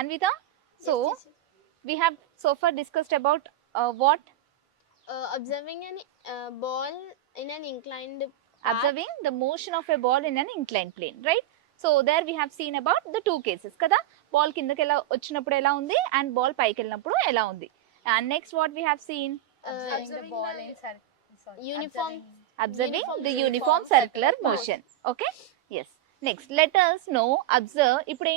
Anvita, so we have so far discussed about what? Observing an ball in an inclined path. Observing the motion of a ball in an inclined plane, right? So there we have seen about the two cases kada, ball కిందకి ఎలా వచ్చినప్పుడు ఎలా ఉంది and ball పైకి వెళ్ళినప్పుడు ఎలా ఉంది. And next what we have seen? Observing the ball in Uniform. Observing the uniform circular motion. Okay, yes. Next, let us know, observe. ఇప్పుడు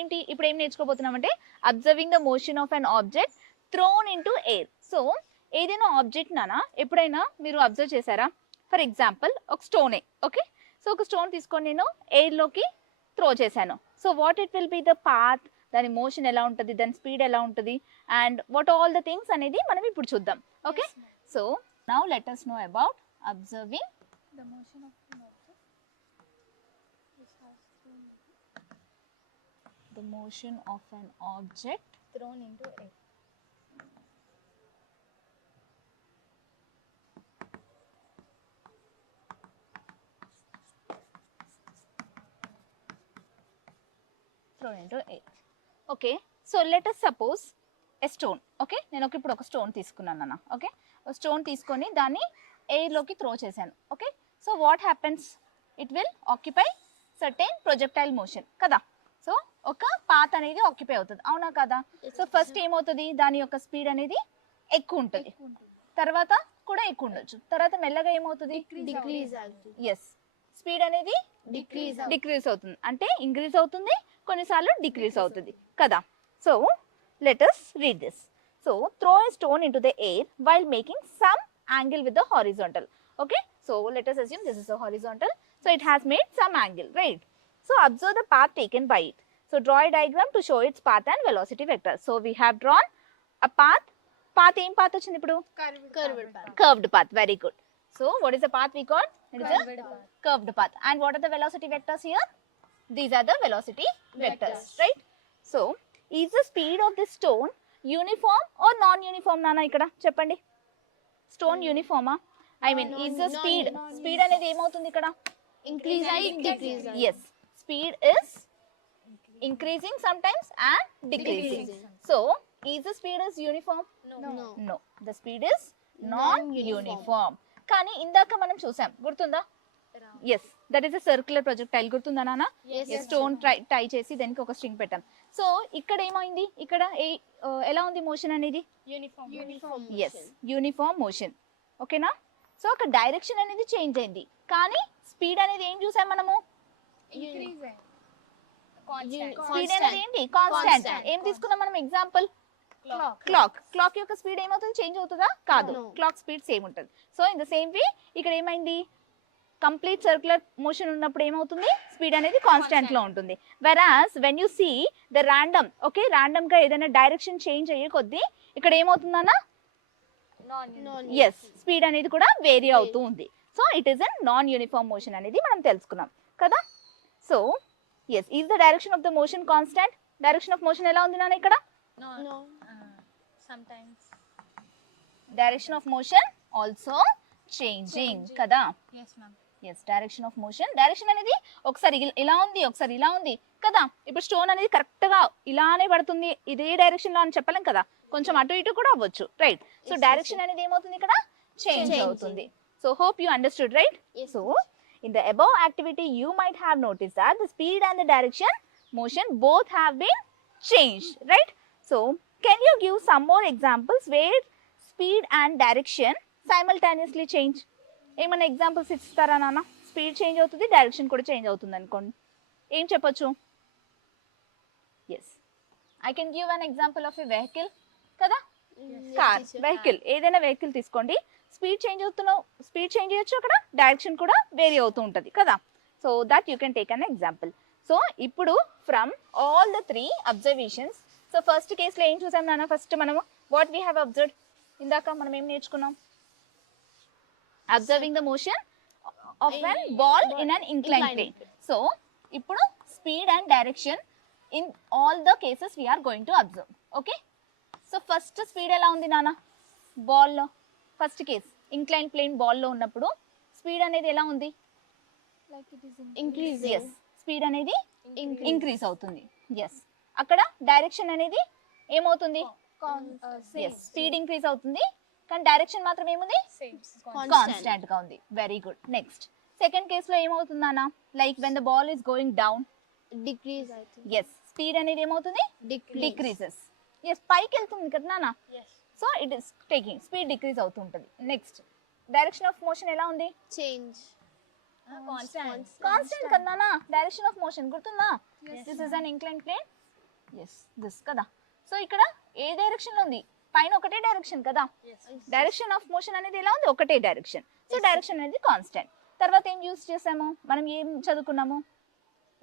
ఏం నేర్చుకోబోతున్నాం అంటే observing the motion of an object thrown into air. So ఏదైనా object నానా ఎప్పుడైనా మీరు observe చేశారా? For example ఒక స్టోనే, ఓకే. సో ఒక స్టోన్ తీసుకొని నేను ఎయిర్లోకి త్రో చేశాను. So what it will be the path, దాని మోషన్ ఎలా ఉంటుంది, దాని స్పీడ్ ఎలా ఉంటుంది, and what all the things అనేది మనం ఇప్పుడు చూద్దాం. Okay, so now let us know about observing the motion of an object the motion of an object thrown into air. thrown into air. Okay, so let us suppose a stone. Okay, నేను ఇప్పుడు ఒక స్టోన్ తీసుకున్నాను అన్న. Okay, stone తీసుకొని దాన్ని ఎయిర్లోకి throw చేశాను. Okay, so what happens, it will occupy certain projectile motion కదా. సో ఒక పాత్ అనేది ఆక్యుపై అవుతుంది, అవునా కదా. సో ఫస్ట్ ఏమవుతుంది, దాని యొక్క స్పీడ్ అనేది ఎక్కువ ఉంటుంది, తర్వాత కూడా ఎక్కువ ఉండొచ్చు, తర్వాత మెల్లగా ఏమవుతుంది, Decrease. ఎస్ స్పీడ్ అనేది డిక్రీజ్ అవుతుంది, అంటే ఇంక్రీజ్ అవుతుంది, కొన్నిసార్లు డిక్రీజ్ అవుతుంది కదా. So let us read this. So throw a stone into the air while making some angle with the horizontal. Okay, so let us assume this is a horizontal, so it has made some angle, right? So observe the path taken by it. So draw a diagram to show its path and velocity vector. So we have drawn a path. Path em path వచ్చింది ఇప్పుడు, Curved path. curved path. Very good. So what is the path we got? It is a Curved path. curved path. And what are the velocity vectors here? These are the velocity vectors, right? So is the speed of this stone uniform or non-uniform నానా? ఇక్కడ చెప్పండి, stone యూనిఫామా? I mean is the speed, speed అనేది ఏమవుతుంది ఇక్కడ, Increasing, decreasing. yes, speed is increasing sometimes and decreasing. So is the speed is uniform? No. No, the speed is non-uniform. కానీ ఇందాక మనం చూసాం, గుర్తుందా? Yes, that is a circular projectile, గుర్తుందా నాన్న? Yes. స్టోన్ టై చేసి దానికి ఒక స్ట్రింగ్ పెట్టాం. సో ఇక్కడ ఏమైంది, ఇక్కడ ఎలా ఉంది మోషన్ అనేది, Uniform. ఎస్ యూనిఫామ్ మోషన్, ఓకేనా. సో అక్కడ డైరెక్షన్ అనేది చేంజ్ అయింది, కానీ స్పీడ్ అనేది ఏం చూసాం మనము, Increase. స్పీడ్ అనేది ఏంటి, కాన్స్టాంట్. ఏం తీసుకున్నాం మనం ఎగ్జాంపుల్, క్లాక్ యొక్క స్పీడ్ ఏమవుతుంది, చేంజ్ అవుతుందా? కాదు, No. క్లాక్ స్పీడ్ సేమ్ ఉంటుంది. So in the same way ఇక్కడ ఏమైంది, కంప్లీట్ సర్క్యులర్ మోషన్ ఉన్నప్పుడు ఏమవుతుంది, స్పీడ్ అనేది కాన్స్టాంట్ లో ఉంటుంది. Whereas when you see the random, okay, random గా ఏదైనా డైరెక్షన్ చేంజ్ అయ్యే కొద్దీ ఇక్కడ ఏమవుతుందన్నా, ఎస్ స్పీడ్ అనేది కూడా వేరీ అవుతూ ఉంది. So it is an non uniform motion అనేది మనం తెలుసుకున్నాం కదా. So yes, is the direction of the motion constant? Direction of motion ఎలా ఉంది నాన్న ఇక్కడ, No. Sometimes. Direction of motion also changing కదా. Yes, ma'am. Yes, direction of motion, direction అనేది ఒకసారి ఇలా ఉంది, ఒకసారి ఇలా ఉంది కదా. ఇప్పుడు స్టోన్ అనేది కరెక్ట్ గా ఇలానే పడుతుంది, ఇదే డైరెక్షన్ లో అని చెప్పలేం కదా, కొంచెం అటు ఇటు కూడా అవ్వచ్చు, రైట్. సో డైరెక్షన్ అనేది ఏమవుతుంది ఇక్కడ, చేంజ్ అవుతుంది. So hope you understood, right. Yes. So in the above activity you might have notice that the speed and the direction motion both have been changed, right? So can you give some more examples where speed and direction simultaneously change? ఏమైనా examples ఇస్తారా నాన్న? Speed change అవుతుంది, direction కూడా change అవుతుంది అనుకోండి, ఏం చెప్పొచ్చు? Yes, I can give an example of a vehicle కదా, కార్, వెహికల్, ఏదైనా వెహికల్ తీసుకోండి, స్పీడ్ చేంజ్ అవుతున్నావు, స్పీడ్ చేంజ్ చేయొచ్చు, అక్కడ డైరెక్షన్ కూడా వేరీ అవుతూ ఉంటుంది కదా. So that you can take an example. So ఇప్పుడు from all the 3 observations, so first కేసులో ఏం చూసాం నాన్న, ఫస్ట్ మనము వాట్ వీ హ్యావ్ అబ్జర్వ్డ్, ఇందాక మనం ఏం నేర్చుకున్నాం, observing the motion of an ball in an incline plane. So ఇప్పుడు speed and direction in all the cases we are going to observe. Okay, so first speed ఎలా ఉంది నాన్న, బాల్లో, ఫస్ట్ కేస్ ఇంక్లైన్ ప్లేన్ బాల్లో ఉన్నప్పుడు స్పీడ్ అనేది ఎలా ఉంది, Like it is Increasing. Yes speed అనేది ఇంక్రీజ్ అవుతుంది. ఎస్, అక్కడ డైరెక్షన్ అనేది ఏమవుతుంది Same. స్పీడ్ ఇంక్రీజ్ అవుతుంది కానీ డైరెక్షన్ మాత్రం ఏముంది Same. కాన్స్టాంట్ గా ఉంది. Very good. Next second case లో ఏమవుతుందన్న like when the ball is going down Decrease అవుతుంది. ఎస్ స్పీడ్ అనేది ఏమవుతుంది డిక్రీజెస్. ఎస్ పైకి వెళ్తుంది కదా నాన్న, Yes. So it is taking speed decrease అవుతుంటది. నెక్స్ట్ డైరెక్షన్ ఆఫ్ మోషన్ ఎలా ఉంది Change. Constant. కాన్స్టెంట్ కదా నాన్న డైరెక్షన్ ఆఫ్ మోషన్ గుర్తుందా? Yes, this is an incline plane. Yes this కదా. సో ఇక్కడ ఏ డైరెక్షన్ లో ఉంది పైన ఒకటే డైరెక్షన్ కదా, Yes. డైరెక్షన్ ఆఫ్ మోషన్ అనేది ఎలా ఉంది ఒకటే డైరెక్షన్. సో డైరెక్షన్ అనేది కాన్స్టెంట్. తర్వాత ఏం యూస్ చేసాము మనం ఏం చదువుకున్నాము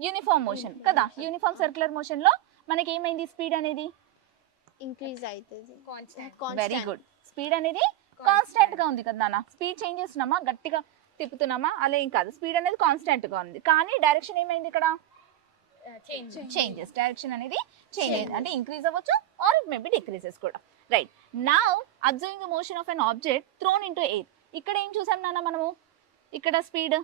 యూనిఫామ్ మోషన్ కదా. యూనిఫామ్ సర్క్యులర్ మోషన్ లో మనకి ఏమైంది స్పీడ్ అనేది Increase అవుతుంది. Constant. వెరీ గుడ్ స్పీడ్ అనేది కాన్స్టెంట్ గా ఉంది కదా నాన్న. స్పీడ్ చేంజ్ చేస్తున్నామా గట్టిగా తిప్పుతున్నామా అలా ఏం కాదు, స్పీడ్ అనేది కాన్స్టెంట్ గా ఉంది కానీ డైరెక్షన్ ఏమైంది ఇక్కడ Change. చేంజెస్. డైరెక్షన్ అనేది చేంజ్ అయింది అంటే ఇంక్రీజ్ అవ్వచ్చు or it may be decreases కూడా. Right now observing the motion of an object thrown into air. ఇక్కడ ఏం చూసాం నాన్న మనము ఇక్కడ స్పీడ్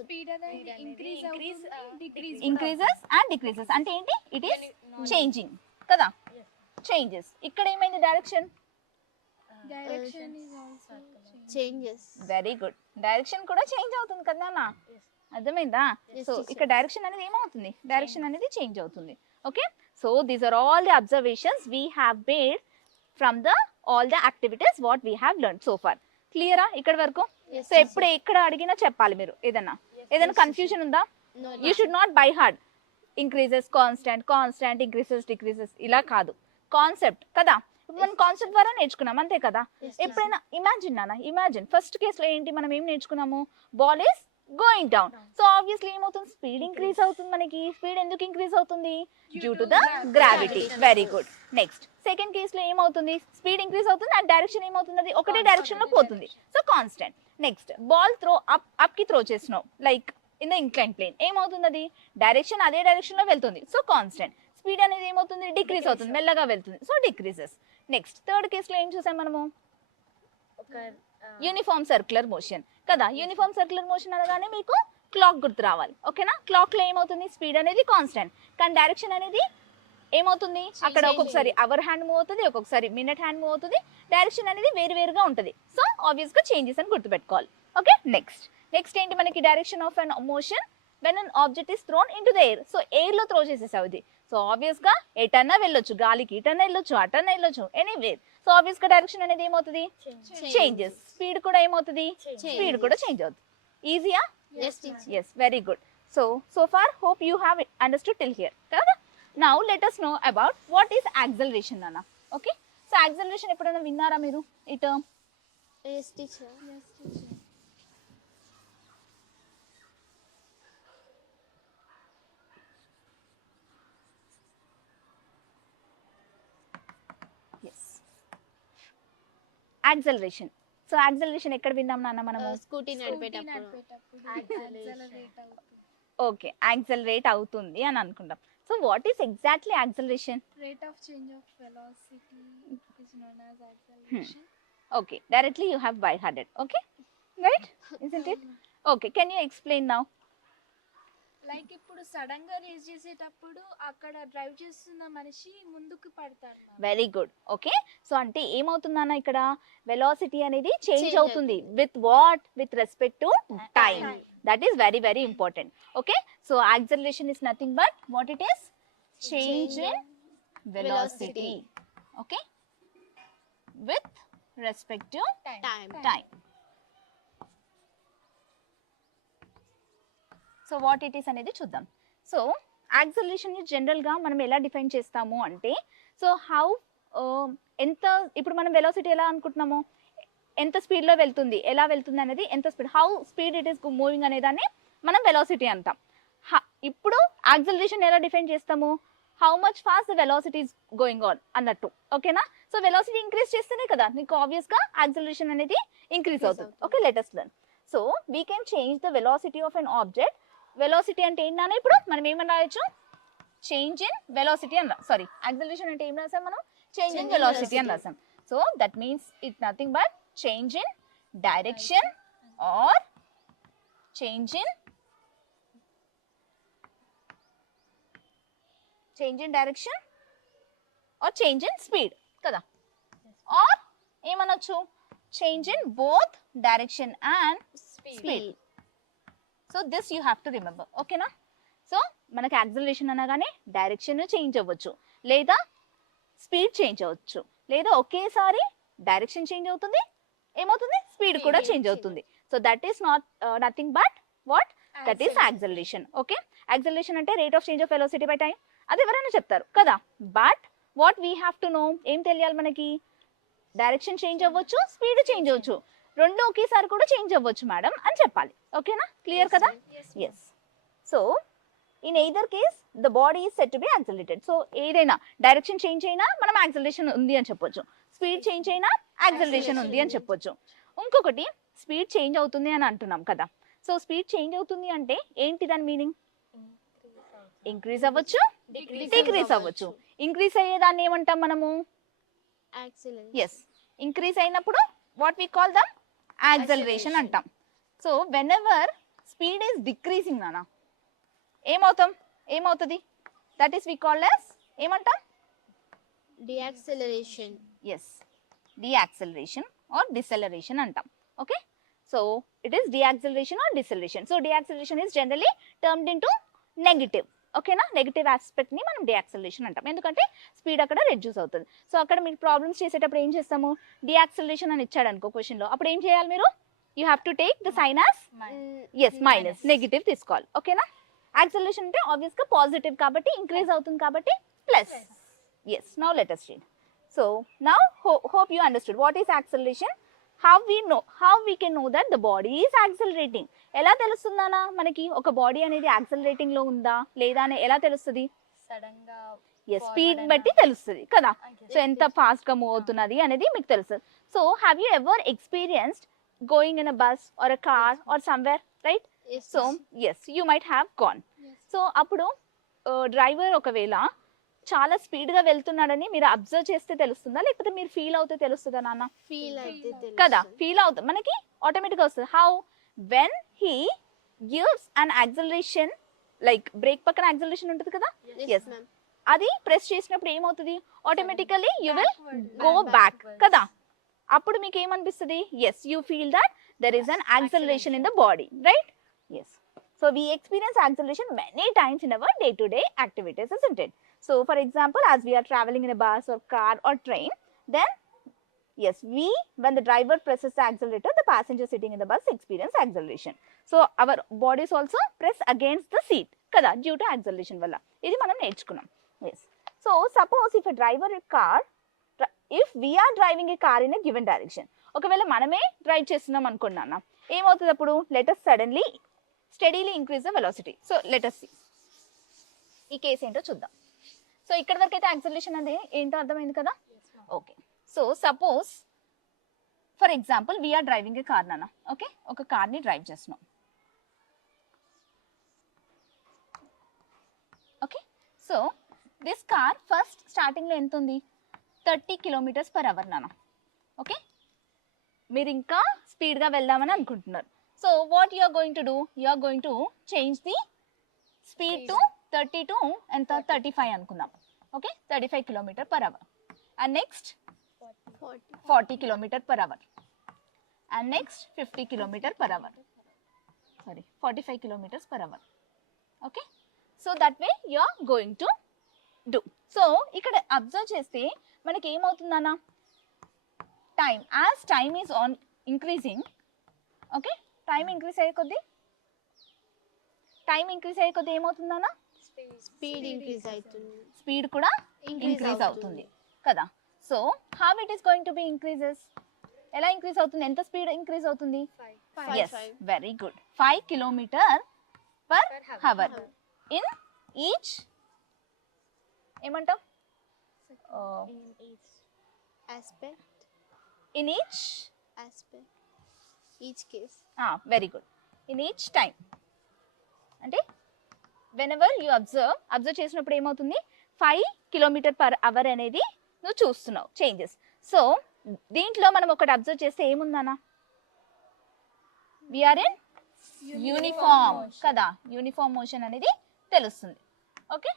Speed అనేది increase అవుతుంది, decrease కూడా ఇంక్రీజెస్ అండ్ డిక్రీజెస్ అంటే ఏంటి ఇట్ ఈస్ చేంజింగ్ కదా. Yes. చేంజెస్. ఇక్కడ ఏమైంది direction Direction is also Changes. Very good direction కూడా చేంజ్ అవుతుంది కదా నాన్న. Yes. అర్థమైందా? Yes, so teacher. ఇక్కడ డైరెక్షన్ అనేది ఏమవుతుంది డైరెక్షన్ అనేది చేంజ్ అవుతుంది. Okay so these are all the observations we have made from the all the activities what we have learn so far. క్లియరా ఇక్కడ వరకు? Yes, సో ఎప్పుడు ఎక్కడ అడిగినా చెప్పాలి మీరు. ఏదైనా కన్ఫ్యూజన్ ఉందా? No. You should not by hard increases constant constant increases decreases ఇలా కాదు, కాన్సెప్ట్ కదా. ఇప్పుడు మనం కాన్సెప్ట్ ద్వారా నేర్చుకున్నాం అంతే కదా. Yes, ఎప్పుడైనా ఇమాజిన్ నాన్న ఇమాజిన్ ఫస్ట్ కేసులో ఏంటి మనం ఏం నేర్చుకున్నాము ball is going down. So obviously ఏమవుతుంది స్పీడ్ ఇంక్రీజ్ అవుతుంది. మనకి స్పీడ్ ఎందుకు ఇంక్రీజ్ అవుతుంది due to the gravity. Very good. Next second case లో ఏమవుతుంది స్పీడ్ ఇంక్రీజ్ అవుతుంది అండ్ డైరెక్షన్ ఏమవుతుంది అది ఒకటే డైరెక్షన్ లో పోతుంది so constant. Next ball throw up కి త్రో చేసినావు like in the incline plane ఏమవుతుంది అది డైరెక్షన్ అదే డైరెక్షన్ లో వెళ్తుంది సో కాన్స్టెంట్. స్పీడ్ అనేది ఏమవుతుంది డిక్రీజ్ అవుతుంది మెల్లగా వెళ్తుంది so decreases. Next third case లో ఏం చూసాం మనము ఒక యూనిఫామ్ సర్క్యులర్ మోషన్ కదా. యూనిఫామ్ సర్క్యులర్ మోషన్ అనగానే మీకు క్లాక్ గుర్తు రావాలి ఓకేనా. క్లాక్ లో ఏమవుతుంది స్పీడ్ అనేది కాన్స్టెంట్ కానీ డైరెక్షన్ అనేది ఏమవుతుంది అక్కడ ఒక్కొక్కసారి అవర్ హ్యాండ్ మూవ్ అవుతుంది ఒక్కొక్కసారి మినిట్ హ్యాండ్ మూవ్ అవుతుంది. డైరెక్షన్ అనేది వేరువేరుగా ఉంటుంది సో ఆబ్వియస్ గా చేంజెస్ అని గుర్తుపెట్టుకోవాలి. ఓకే నెక్స్ట్ ఏంటి మనకి direction of an motion when an object is thrown into the air. So air లో త్రో చేసేసావు ఇది సో ఆబ్వియస్ గా ఎటన్నా వెళ్ళొచ్చు గాలికి ఇటన్నా వెళ్ళొచ్చు అటన్నా వెళ్ళొచ్చు ఎనీవేర్. సో ఆబ్వియస్ గా డైరెక్షన్ అనేది ఏమవుతుంది చేంజెస్. స్పీడ్ కూడా ఏమవుతుంది స్పీడ్ కూడా చేంజ్ అవుతుంది. ఈజీయా? Yes, teacher. Yes, very good. So far hope you have understood till here. Kada? Now let us know about what is acceleration Nana. Okay? So acceleration ఎప్పుడైనా విన్నారా మీరు ఈ term? Yes, teacher. Yes, teacher. Yes. Acceleration. So acceleration ఎక్కడ విన్నాం నాన్న మనము? Scooty నడిపేటప్పుడు. నడిపేటప్పుడు accelerate అవుతుంది. ఓకే యాక్సలరేట్ అవుతుంది అని అనుకుంటాం. So what is exactly acceleration? Rate of change of velocity is known as acceleration. Okay, directly you have by hearted. Okay, right? Isn't it? Okay, can you explain now? Like ఇప్పుడు సడన్ గా రేస్ చేసేటప్పుడు అక్కడ డ్రైవ్ చేస్తున్న మనిషి ముందుకు పడతారు వెరీ గుడ్. ఓకే సో అంటే ఏమవుతుందన్న ఇక్కడ వెలాసిటీ అనేది చేంజ్ Change అవుతుంది with what with respect to time. Time. That is very very important. Okay so acceleration is nothing but what it is change Change in velocity okay with respect to Time. Time. So what it is అనేది చూద్దాం. So acceleration జనరల్గా మనం ఎలా డిఫైన్ చేస్తాము అంటే so how ఎంత ఇప్పుడు మనం వెలాసిటీ ఎలా అనుకుంటున్నాము ఎంత స్పీడ్లో వెళ్తుంది ఎలా వెళ్తుంది అనేది ఎంత speed how speed it is moving అనేదాన్ని మనం వెలాసిటీ అంటాం. ఇప్పుడు యాక్సలరేషన్ ఎలా డిఫైన్ చేస్తాము how much fast the velocity is going on అన్నట్టు ఓకేనా. సో వెలాసిటీ ఇంక్రీజ్ చేస్తేనే కదా నీకు ఆబ్వియస్గా యాక్సలరేషన్ అనేది ఇంక్రీజ్ అవుతుంది. Okay let us learn. So we can change the velocity of an object. Velocity అంటే ఏంటన్నా ఇప్పుడు మనం ఏమని రాయొచ్చు చేంజ్ ఇన్ వెలాసిటీ అని సారీ యాక్సలరేషన్ అంటే ఏం రాసాం మనం చేంజ్ ఇన్ వెలాసిటీ అని రాసాం. So that means it nothing but change in direction or change in change in direction or change in speed కదా, ఆర్ ఏమనొచ్చు change in both direction and speed. So this you have to remember, ఓకేనా. సో మనకి యాక్సిలరేషన్ అనగానే direction change అవ్వచ్చు, లేదా speed change అవ్వచ్చు, లేదా ఒకేసారి డైరెక్షన్ చేంజ్ అవుతుంది, ఏమవుతుంది స్పీడ్ కూడా చేంజ్ అవుతుంది. So that is not nothing but what, that is acceleration. Okay, acceleration అంటే rate of change of velocity by time, అది ఎవరైనా చెప్తారు కదా. But what we have to know, ఏం తెలియాలి మనకి, డైరెక్షన్ చేంజ్ అవ్వచ్చు, స్పీడ్ చేంజ్ అవ్వచ్చు, రెండు ఒకేసారి కూడా చేంజ్ అవ్వచ్చు మేడం అని చెప్పాలి. ఓకేనా, క్లియర్ కదా. Yes. So in either case the body is set to be accelerated. So ఏదైనా డైరెక్షన్ చేంజ్ అయినా మనం యాక్సిలరేషన్ ఉంది అని చెప్పొచ్చు, స్పీడ్ చేంజ్ అయినా యాక్సిలరేషన్ ఉంది అని చెప్పొచ్చు. ఇంకొకటి స్పీడ్ చేంజ్ అవుతుంది అని అంటున్నాం కదా. సో స్పీడ్ చేంజ్ అవుతుంది అంటే ఏంటి దాని మీనింగ్, ఇంక్రీజ్ అవ్వచ్చు, డిక్రీజ్ అవ్వచ్చు. ఇంక్రీజ్ అయ్యేదాన్ని ఏమంటాం మనము, ఎస్, ఇంక్రీజ్ అయినప్పుడు what we call them acceleration అంటాం. So whenever speed is decreasing నానా ఏమవుతుంది, that is we called as ఏమంటాం, deacceleration. Yes, deacceleration or deceleration అంటాం. Okay, so it is deacceleration or deceleration. So deacceleration is generally termed into negative. ఓకేనా, negative aspect ని మనం డియాక్సిలరేషన్ అంటాం, ఎందుకంటే స్పీడ్ అక్కడ రెడ్యూస్ అవుతుంది. సో అక్కడ మీరు ప్రాబ్లమ్స్ చేసేటప్పుడు ఏం చేస్తాము, డియాక్సిలరేషన్ అని ఇచ్చాడు అనుకో క్వశ్చన్ లో, అప్పుడు ఏం చేయాలి మీరు, you have to take the sign as yes minus, negative తీసుకోవాలి. ఓకేనా, యాక్సిలరేషన్ అంటే ఆబ్వియస్ గా పాజిటివ్ కాబట్టి ఇంక్రీజ్ అవుతుంది కాబట్టి plus. Yes, now let us read. So now hope you understood what is acceleration, how we can know that the body is accelerating. ఎలా తెలుస్తుందనా మనకి ఒక బాడీ అనేది యాక్సిలరేటింగ్ లో ఉందా లేదా అని ఎలా తెలుస్తుంది, సడన్ గా స్పీడ్ బట్టి తెలుస్తుంది కదా. సో ఎంత ఫాస్ట్ గా మూవ్ అవుతున్నది అనేది మీకు తెలుస్తుంది. So have you ever experienced going in a bus or a car or somewhere, right? So yes, you might have gone. So అప్పుడు డ్రైవర్ ఒకవేళ చాలా స్పీడ్ గా వెళ్తున్నాడని మీరు అబ్జర్వ్ చేస్తే తెలుస్తుందా, లేకపోతే మీరు ఫీల్ అవుతే తెలుస్తుందా నాన్న? ఫీల్ అయితే కదా, ఫీల్ అవుతుంది, మనకి ఆటోమేటిక్ గా వస్తుంది. How, when he gives an acceleration, like brake పక్కన యాక్సిలరేషన్ ఉంటుంది కదా, ఎస్, అది ప్రెస్ చేసినప్పుడు ఏమవుతుంది, automatically you will go back కదా. అప్పుడు మీకు ఏమనిపిస్తుంది, yes, you feel that there is an acceleration in the body, right? Yes. So we experience acceleration many times in our day-to-day activities, isn't it? So for example, as we are traveling in a bus or car or train, then yes, when the driver presses the accelerator, the passenger sitting in the bus experience acceleration. So our bodies also press against the seat kada, due to acceleration valla. Idi manam నేర్చుకున్నాం. Yes. So suppose if we are driving a car in a given direction, ఒకవేళ మనమే డ్రైవ్ చేస్తున్నాం అనుకోండి నాన్న, ఏమవుతుంది అప్పుడు, let us suddenly steadily increase the velocity. So let us see. ఈ కేసు ఏంటో చూద్దాం. సో ఇక్కడ వరకు అయితే యాక్సిలరేషన్ అనేది ఏంటో అర్థమైంది కదా. Okay, so suppose for example we are driving a car నాన్న. ఓకే, ఒక కార్ని డ్రైవ్ చేస్తున్నాం. Okay, so this car first స్టార్టింగ్లో ఎంత ఉంది, 30 km/h నాన్న. ఓకే, మీరు ఇంకా స్పీడ్గా వెళ్దామని అనుకుంటున్నారు. So what you are going to do, you are going to change the speed to 30 to and 35 అనుకుందాం. ఓకే, 35 km/h and next 40 km/h and next 50 km/h, sorry 45 km/h. okay, so that way you are going to do. So ఇక్కడ observe చేస్తే మనకి ఏమవుతుందన్న, time, as time is on increasing, okay, time increase అయ్యే కొద్దీ ఏమవుతుందన్న, speed increase అవుతుంది, speed కూడా increase అవుతుంది కదా. So how it is going to be increases, ఎలా ఇంక్రీజ్ అవుతుంది, ఎంత స్పీడ్ ఇంక్రీజ్ అవుతుంది, yes, very good, 5 km/h in each, ఏమంటాం, in each case, very good, in each time. అంటే వెన్ ఎవర్ యూ అబ్జర్వ్ చేసినప్పుడు ఏమవుతుంది, 5 km/h అనేది నువ్వు చూస్తున్నావు చేంజెస్. సో దీంట్లో మనం ఒకటి అబ్జర్వ్ చేస్తే ఏముందన్నా, వీఆర్ ఇన్ యూనిఫామ్ కదా, యూనిఫామ్ మోషన్ అనేది తెలుస్తుంది. ఓకే,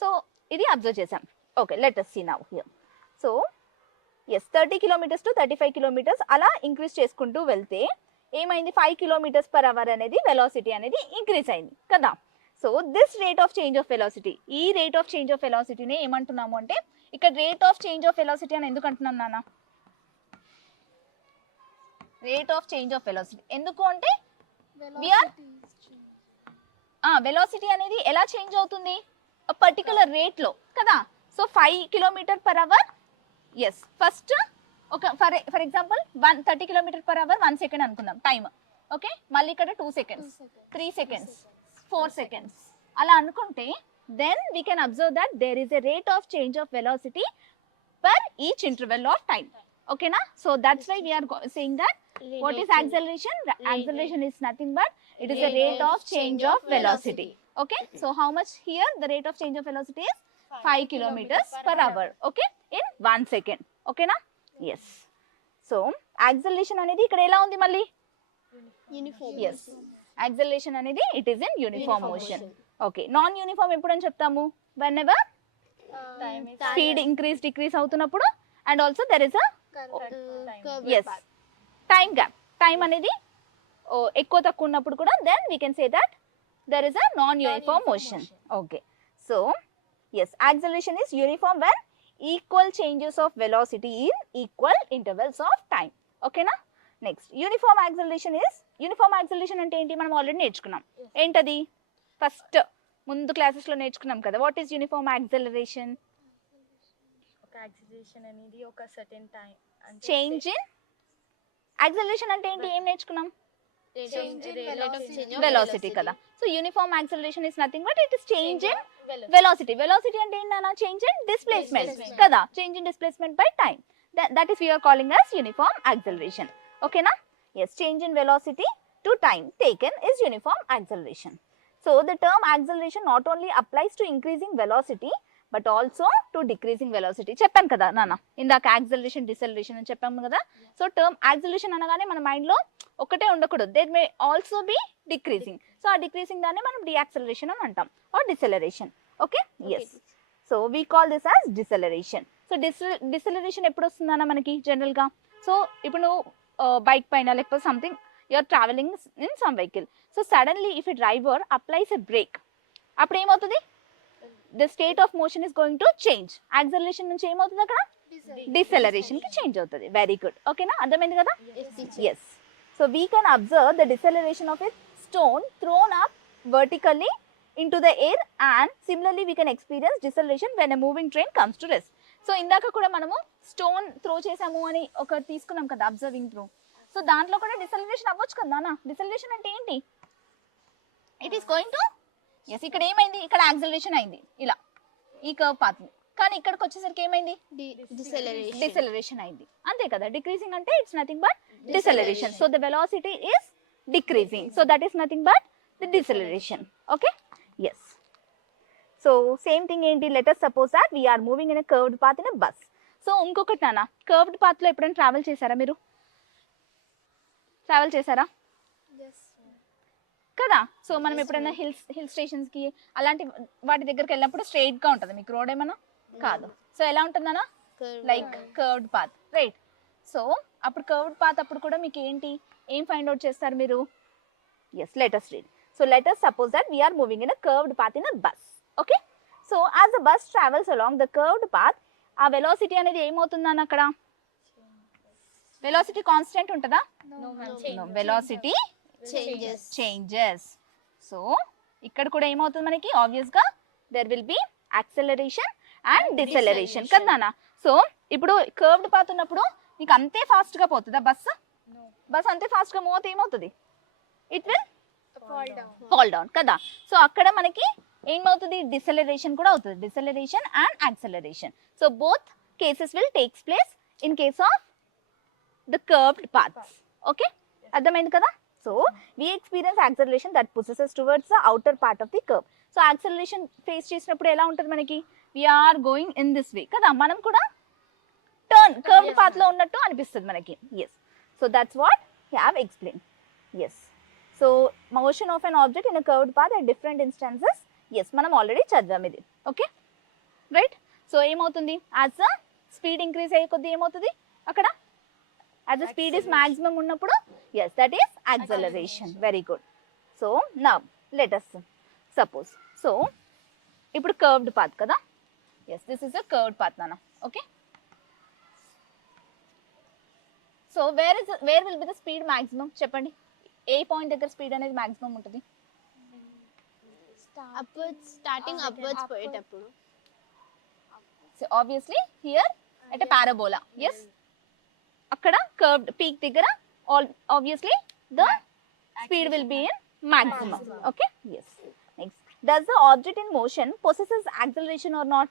సో ఇది అబ్జర్వ్ చేసాం. Okay, let us see now here. So yes 30 kilometres to 35 kilometres అలా ఇంక్రీజ్ చేసుకుంటూ వెళ్తే ఏమైంది, 5 కిలోమీటర్స్ పర్ అవర్ అనేది వెలాసిటీ అనేది ఇంక్రీజ్ అయింది కదా. So this rate of change of velocity, ఈ రేట్ ఆఫ్ చేంజ్ ఆఫ్ వెలాసిటీని ఏమంటున్నాము అంటే, ఇక్కడ rate of change of velocity అని ఎందుకు అంటున్నాం నాన్న, rate of change of velocity ఎందుకు అంటే వెలాసిటీ అనేది ఎలా చేంజ్ అవుతుంది, పర్టికులర్ రేట్ లో కదా. So 5 kilometre per hour, yes first ఒక for example 30 kilometre per hour 1 second అనుకుందాం టైం. ఓకే, మళ్ళీ ఇక్కడ 2 సెకండ్స్, 3 సెకండ్స్, 4 సెకండ్స్ అలా అనుకుంటే, then we can observe that there is a rate of change of velocity per each interval of time. ఓకేనా, so that's why we are saying that what is acceleration? Acceleration is nothing but it is the rate of change of velocity. Okay, so how much here the rate of change of velocity is 5 kilometers per hour. Okay, in 1 second. Okay na? Yes. So acceleration అనేది ఇక్కడ ఎలా ఉంది మళ్ళీ, uniform. yes, acceleration అనేది it is in uniform motion. Okay, non uniform ఎప్పుడు అని చెప్తాము, whenever speed increase decrease అవుతున్నప్పుడు, and also there is a yes time gap, time అనేది ఎక్కువ తక్కువ ఉన్నప్పుడు కూడా, then we can say that there is a non uniform motion. Okay, so yes acceleration is uniform when equal changes of velocity in equal intervals of time. ఓకేనా, next uniform acceleration is, uniform acceleration అంటే ఏంటి మనం ఆల్రెడీ నేర్చుకున్నాం. ఏంటది, ఫస్ట్ ముందు క్లాసెస్ లో నేర్చుకున్నాం కదా. What is uniform acceleration? ఒక యాక్సిలరేషన్ అనేది ఒక certain time change in acceleration అంటే ఏంటి, ఏం నేర్చుకున్నాం, వెలాసిటీ కదా. So uniform acceleration is nothing but it is change in velocity. Velocity అంటే ఏంటన్నా, చేంజ్ ఇన్ డిస్ప్లేస్మెంట్ కదా, change in displacement by time. That is we are calling as uniform acceleration. ఓకేనా, yes, change in velocity to time taken is uniform acceleration. So the term acceleration not only applies to increasing velocity but also to decreasing velocity. చెప్పాను కదా నాన్న ఇందాక, యాక్సలరేషన్ డిసెలరేషన్ అని చెప్పాము కదా. So term acceleration అనగానే మన మైండ్లో ఒకటే ఉండకూడదు, there may also be decreasing. So ఆ డిక్రీజింగ్ దాన్ని మనం డియాక్సలరేషన్ అని అంటాం, or deceleration. Okay, yes, so we call this as deceleration. So deceleration ఎప్పుడు వస్తుందన్న మనకి జనరల్గా, సో ఇప్పుడు నువ్వు బైక్ పైన లేకపోతే something you are travelling in some vehicle, so suddenly if a driver applies a brake, అప్పుడు ఏమవుతుంది, the state of motion is going to change. Acceleration నుంచి ఏమవుతుంది అక్కడ, deceleration కి చేంజ్ అవుతుంది. వెరీ గుడ్, ఓకేనా, అర్థమైంది కదా. Yes, so we can observe the deceleration of a stone thrown up vertically into the air, and similarly we can experience deceleration when a moving train comes to rest. So ఇందాక కూడా మనము stone throw చేసాము అని ఒక తీసుకున్నాం కదా, observing through. So దాంట్లో కూడా డిసెలరేషన్ అవ్వచ్చు కదా నాన్న. డిసెలరేషన్ అంటే ఏంటి, it is going to, yes, ఇక్కడ ఏమైంది, ఇక్కడ యాక్సలరేషన్ అయింది ఇలా ఈ కర్వ్ పాత్, కానీ ఇక్కడికి వచ్చేసరికి ఏమైంది, డిసెలరేషన్ అయింది, అంతే కదా. డిక్రీజింగ్ అంటే it's nothing but deceleration. So the velocity is decreasing, so that is nothing but the deceleration. Okay, yes. So same thing ఏంటి, let us suppose that we are moving in a curved path in a bus. So ఇంకొకటి నాన్న, curved path లో ఎప్పుడైనా ట్రావెల్ చేశారా మీరు, ట్రావెల్ చేశారా కదా. సో మనం ఎప్పుడైనా హిల్ స్టేషన్స్ కి అలాంటి వాటి దగ్గరికి వెళ్ళినప్పుడు స్ట్రైట్ గా ఉంటుంది మీకు రోడ్, ఏమన్నా కాదు. సో ఎలా ఉంటుందన్నా, like curved path, right. So అప్పుడు కర్వ్డ్ పాత్ అప్పుడు కూడా మీకు ఏంటి, ఏం ఫైండ్ అవుట్ చేస్తారు మీరు, yes, let us read. So let us suppose that we are moving in a curved path in a bus. ఓకే, సో as the bus travels along the curved path, ఆ వెలాసిటీ అనేది ఏమవుతుందన్న, అక్కడ వెలాసిటీ కాన్స్టెంట్ ఉంటుందా, velocity changes. So ఇక్కడ కూడా ఏమవుతుంది మనకి, ఆబ్వియస్ గా there will be acceleration and deceleration కదా నాన్న. సో ఇప్పుడు కర్వ్డ్ పాత్ ఉన్నప్పుడు నీకు అంతే ఫాస్ట్ గా పోతుందా బస్, బస్ అంతే ఫాస్ట్ గా మూవ్ అవుతే ఏమవుతుంది, ఇట్ విల్ ఫాల్ డౌన్ కదా. సో అక్కడ మనకి ఏమవుతుంది, డిసెలరేషన్ కూడా అవుతుంది, deceleration and acceleration. So both cases will takes place in case of the curved paths. Okay, అర్థమైంది కదా. So we experience acceleration that pushes us towards the outer part of the curve. So acceleration face చేసినప్పుడు ఎలా ఉంటుంది మనకి, we are going in this way కదా, మనం కూడా turn curved path లో ఉన్నట్టు అనిపిస్తుంది మనకి. yes, so that's what we have explained. yes, so motion of an object in a curved path at different instances, yes, మనం ఆల్రెడీ చదివాం ఇది. Okay, right. సో ఏమవుతుంది, యాజ్ ద స్పీడ్ ఇంక్రీజ్ అయ్యే కొద్దీ ఏమవుతుంది అక్కడ, as the speed is maximum ఉన్నప్పుడు yes that is acceleration. Very good. So now let us suppose, so ఇప్పుడు కర్వ్డ్ పాత్ కదా, yes this is a curved path నాన్న. Okay, so where will be the speed maximum చెప్పండి, ఏ point దగ్గర speed అనేది maximum ఉంటుంది? Starting upwards పోయేటప్పుడు. So obviously here at a parabola, yes అక్కడ కర్వ్డ్ పీక్ దగ్గర obviously the speed will be in maximum. Okay, yes. Next, does the object in motion possesses acceleration or not?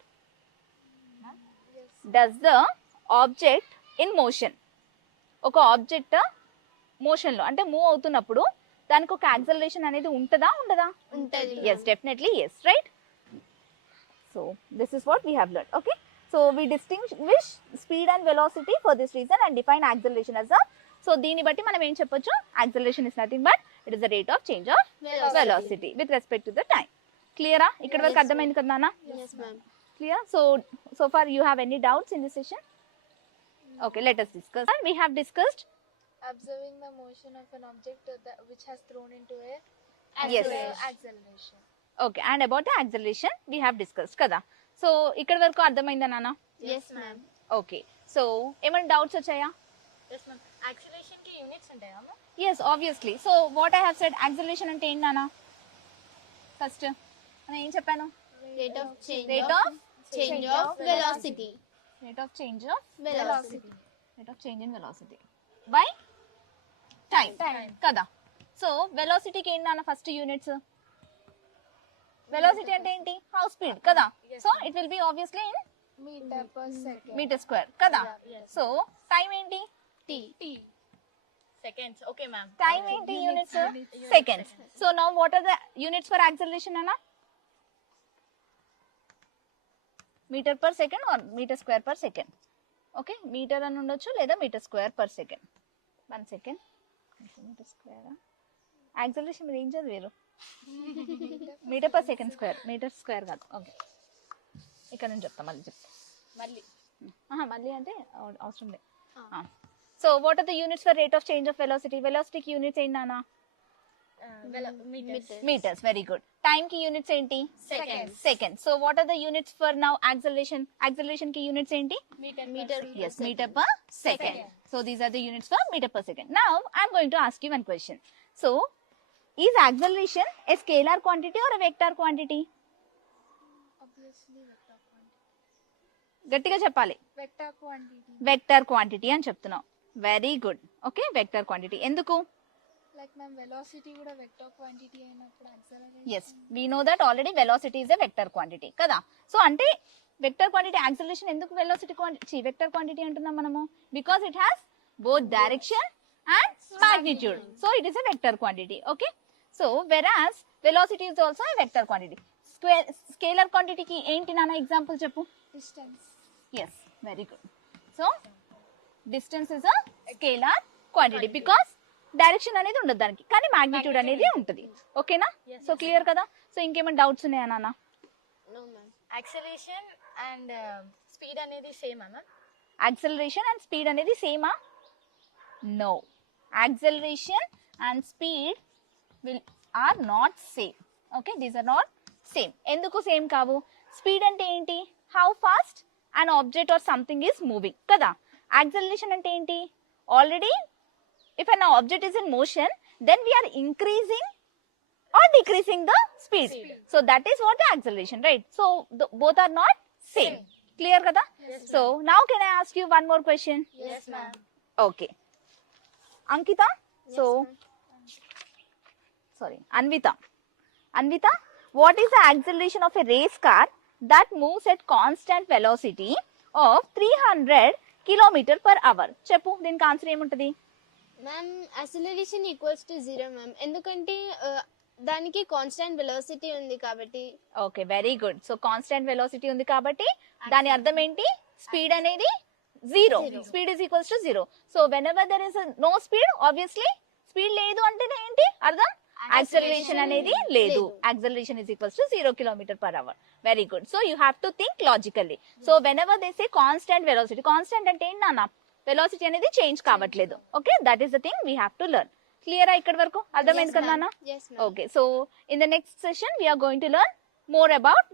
Does the object in motion, ఒక object motion లో అంటే మూవ్ అవుతున్నప్పుడు దానికి ఒక యాక్సలరేషన్ అనేది ఉంటుందా ఉండదా? ఉంటది. Yes, definitely yes, right? So this is what we have learned. Okay, so we distinguish speed and velocity for this reason and define acceleration as a, so దీన్ని బట్టి మనం ఏం చెప్పొచ్చు, acceleration is nothing but it is the rate of change of velocity with respect to the time. క్లియరా? ఇక్కడ వరకు అర్థమైంది కదా నాన్న? Yes, ma'am. Clear? So far you have any doubts in this session? Okay, let us discuss. And we have discussed Observing the motion of an object which has thrown into a Yes. acceleration. okay, and about the acceleration we have discussed కదా. So ఇక్కడ వరకు అర్థమైందా నాన్న? Yes, ma'am. Okay, so ఏమైనా డౌట్స్ వచ్చాయా? Yes, ma'am. Acceleration ki units ఉంటాయా ma'am? Yes, obviously. So what I have said, acceleration అంటే ఏంటి నాన్న? ఫస్ట్ నేను ఏం చెప్పాను? Rate of change Rate of change of velocity. rate of change of Velocity. rate of change in velocity by time కదా. So వెలాసిటీకి ఏంటి నాన్న ఫస్ట్ యూనిట్స్? వెలాసిటీ అంటే ఏంటి? హౌ స్పీడ్ కదా. So it will be obviously in Meter per second. Metre square కదా. Yes. So time ఏంటి? T. Seconds. Okay, ma'am. Time ఏంటి? Units seconds. So now what are the units for acceleration అన్న? Metre per second or metre square per second. Okay, metre అని ఉండొచ్చు లేదా metre square per second. 1 second metre square acceleration మీరు ఏం చదివారు? Metre per second square, metre square కాదు. Okay, ఇక్కడ నుంచి చెప్తా, మళ్ళీ చెప్తా. మళ్ళీ అంటే అవసరం లేదు. So what are the units for rate of change of velocity? వెలాసిటీకి యూనిట్స్ ఏంటి నాన్న? Meters. Metres. Very good. Time కి యూనిట్స్ ఏంటి? Seconds. Second. So what are the units for now acceleration? Acceleration కి యూనిట్స్ ఏంటి? Meter. Yes, meter per second. So these are the units for meter per second. Now I'm going to ask you one question. So is acceleration a scalar quantity or a vector quantity? Obviously vector quantity. గట్టిగా చెప్పాలి. Vector quantity. Vector quantity అని చెప్తున్నావు. Very good. Okay, vector quantity. ఎందుకు? Like ma'am, velocity కూడా vector quantity అయినప్పుడు acceleration. Yes, we know that already velocity is a vector quantity కదా. So అంటే vector quantity acceleration ఎందుకు వెలాసిటీ క్వాంటిటీ వెక్టర్ క్వాంటిటీ అంటున్నాం మనము? Because it has both direction and magnitude. So it is a vector quantity. Okay, so whereas velocity is also a vector quantity. Scalar క్వాంటిటీకి ఏంటి నాన్న example చెప్పు? Distance. Yes, very good. So distance is a scalar quantity because direction అనేది ఉండదు దానికి, కానీ magnitude అనేది ఉంటుంది. ఓకేనా? సో క్లియర్ కదా. సో ఇంకేమైనా డౌట్స్ ఉన్నాయా నాన్న? No, ma'am. Acceleration and speed అనేది same ma'am? Acceleration and speed అనేది సేమా? No, acceleration and speed are not same. Okay, these are not same. ఎందుకు సేమ్ కావు? స్పీడ్ అంటే ఏంటి? How fast and object or something is moving కదా. Acceleration అంటే ఏంటి? Already if an object is in motion, then we are increasing or decreasing the speed. So that is what the acceleration, right? So both are not same. Clear kada? So now can I ask you one more question? Yes, ma'am. Okay. Ankita? So sorry, Anvita. Anvita, what is the acceleration of a race car that moves at constant velocity of 300 km per hour? చెప్పు, దీనికి answer ఏముంటది? Ma'am, acceleration equals to 0 ma'am. ఎందుకంటే దానికి constant velocity ఉంది కాబట్టి. Okay, very good. So constant velocity ఉంది కాబట్టి దాని అర్థం ఏంటి? స్పీడ్ అనేది zero. Speed is equals to zero. So whenever there is no speed, obviously speed లేదు అంటేనే ఏంటి అర్థం? యాక్సలరేషన్ అనేది లేదు. Acceleration is equals to 0 km/h. Very good. So you have to think logically. So whenever they say constant velocity, constant అంటే ఏంటి నాన్న? Velocity అనేది చేంజ్ కావట్లేదు. Okay, that is the thing we have to learn. క్లియరా ఇక్కడ వరకు? అర్థమైంది కదా నాన్న? Yes, ma'am. Okay, so in the next session we are going to learn more about